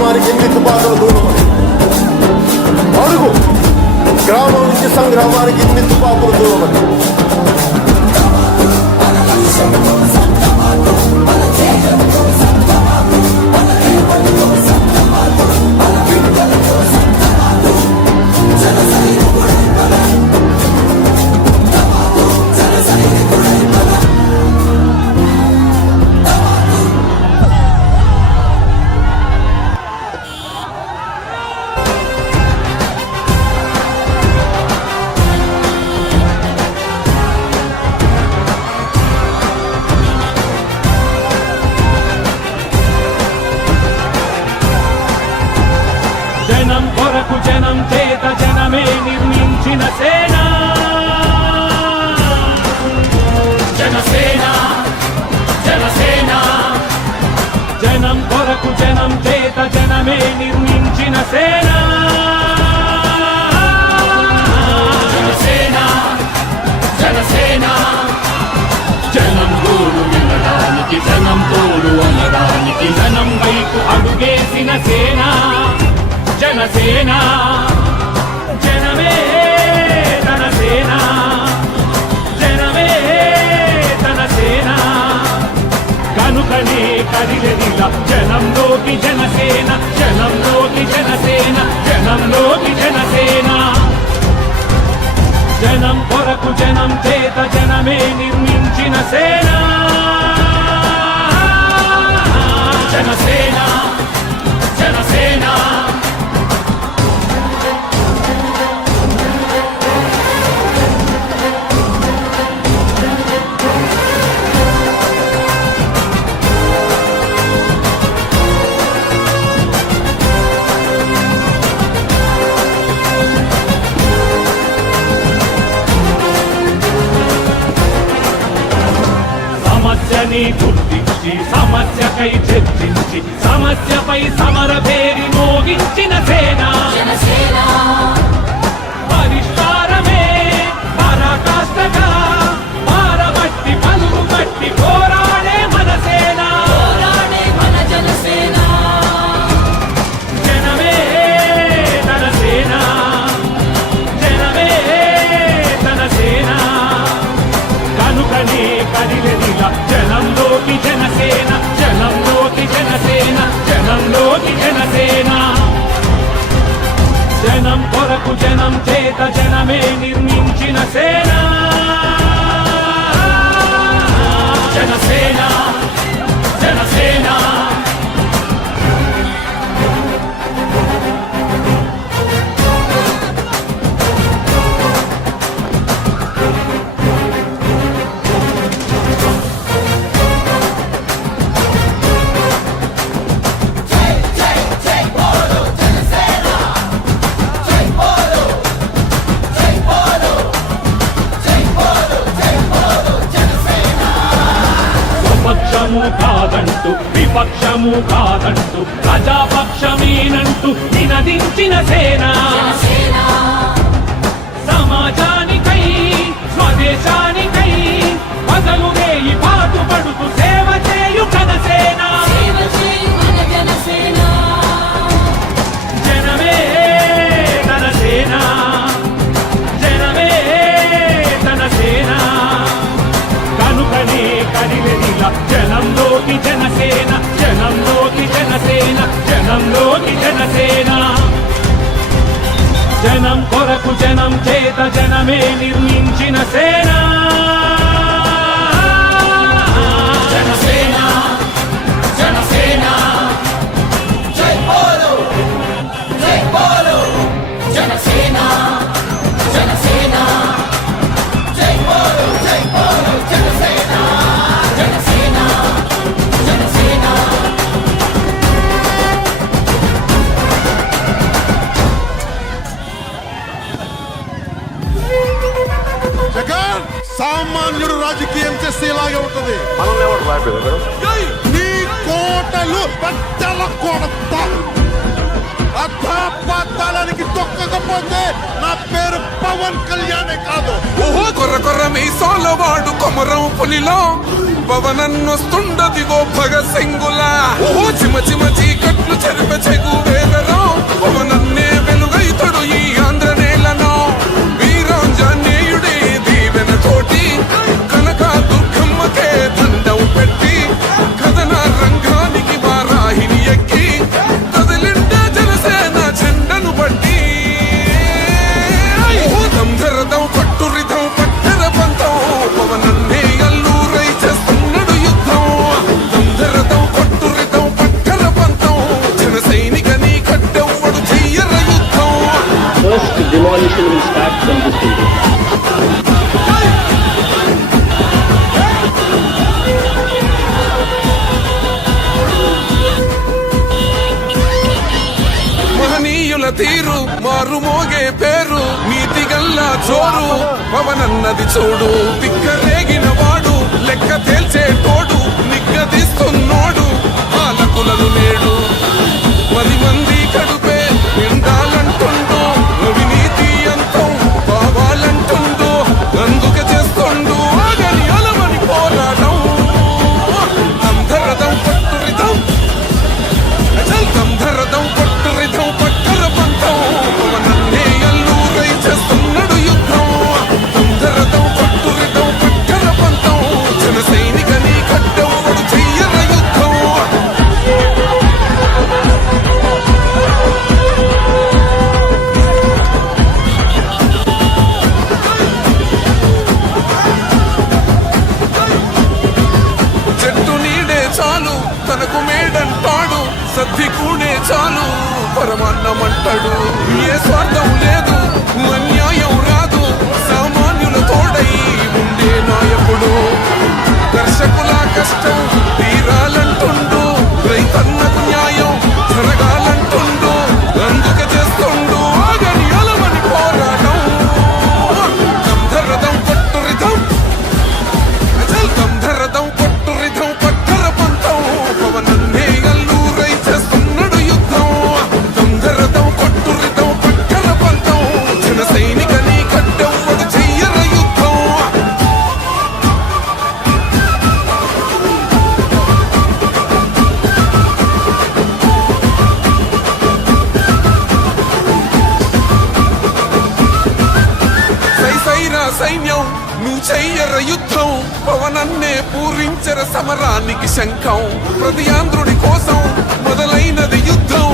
సంగ్రామానికి ఎన్ని తుపాకులు దూరమని, అడుగు గ్రామం నుంచి సంగ్రామానికి ఎన్ని తుపాకులు దూరమని. జనం కొరకు జనం చేత జనమే నిర్మించిన సేన జనసేన జనసేన. జనం కొరకు జనం చేత జనమే నిర్మించిన సేన జనసేన జనసేన. జనం తోడు వినడానికి జనం తోడు అనడానికి జనం వైపు అడుగేసిన సేన జనసేన. జనమే తన సేన, జనమే తన సేన. కనుకనే కదిలెదిల జనంలోకి జనసేన, జనంలోకి జనసేన, జనంలోకి జనసేన. జనం కొరకు జనం చేత జనమే నిర్మించిన సేన జనసేన జనసేన. సమస్యని గుర్తించి సమస్యకై చర్చించి సమస్యపై సమర పేరి మోగించిన సేన పరిష్కారమే పరాకాష్ఠగా పారబట్టి పలుగు బట్టి పోరాడే మన సేన జనమే తన సేన, జనమే తన సేన. కనుకనే కదిలెదిల జనంలోకి జనసేన, జనంలోకి జనసేన, జనంలోకి జనసేన. జనం కొరకు జనం చేత జనమే నిర్మించిన సేన జనసేన జనసేన. పక్షము కాదంటూ విపక్షము కాదంటూ ప్రజాపక్షమేనంటూ నినదించిన సేన సమాజానికై స్వదేశానికై పగలు వేయి పాటుపడుతూ సేవ చేయు జనసేన జనమే తన సేన, జనమే తన సేన. కనుకనే కదిలెదిల జనంలోకి జనసేన, జనంలోకి జనసేన, జనంలోకి జనసేన. జనం కొరకు జనం చేత జనమే నిర్మించిన సేన జనసేన జనసేన. జై బోలో జై బోలో జనసేన జనసేన. జై బోలో జై బోలో జనసేన జనసేన జనసేన. జగన్ సామాన్యుడు రాజకీయం చేస్తే ఇలాగే ఉంటుంది. నీ కోటలు బట్టల కొడత అధాపాతాళానికి తొక్కకపోతే నా పేరు పవన్ కళ్యాణే కాదు. ఓహో కొర్ర కొర్ర మీసాల వాడు కొమరం పులిలో పవనన్నొస్తుండదిగో భగత్ సింగులా. ఓహో చిమ చిమ చీకట్లు చెరిప చెగు తీరు మారు మోగే పేరు నీతి గల్లా జోరు పవనన్నది చూడు తిక్కరేగిన వాడు లెక్క తేల్చే తోడు నిగ్గదీస్తున్నోడు పాలకులను నేడు 10 మంది కడుపే నిండాలంటుండు అవినీతి అంతం కావాలంటుండు అందుకే చేస్తుండు ఆగని అలమని పోరాటం దంధరదం పట్టురిదం అచల్ దంధరదం పట్టురిదం పట్టర పంతం పవనన్నే ఎల్లూరై చేస్తున్నాడు యుద్ధం దంధరదం పట్టురిదం పట్టర పంతం జన సైనిక నీ కట్టెవ్వడు చెయ్యర యుద్ధం చెట్టు నీడే చాలు తనకు మేడంటాడు సద్ది కూడే చాలు పరమాన్నమంటాడు ఏ స్వార్థం లేదు అన్యాయం రాదు సామాన్యుల తోడై ఉండే నాయకుడు దర్శకుల కష్టం తీరాలంటుండు రైతన్నకు న్యాయం జరగాలంటుండు అందుకే చేస్తుండు ఆగని అలమని పోరాటం దంధరదం పట్టురిదం అచల్ దంధరదం పట్టురిదం పట్టర పంతం పవనన్నే ఎల్లూరై చేస్తున్నాడు యుద్ధం దంధరదం పట్టురిదం పట్టర పంతం జన సైనిక నీ కట్టెవ్వడు చెయ్యర యుద్ధం సైరా సైన్యం నువ్వు చెయ్యర యుద్ధం పవనన్నే పూరించర సమరానికి శంఖం ప్రతి ఆంధ్రుడి కోసం మొదలైనది యుద్ధం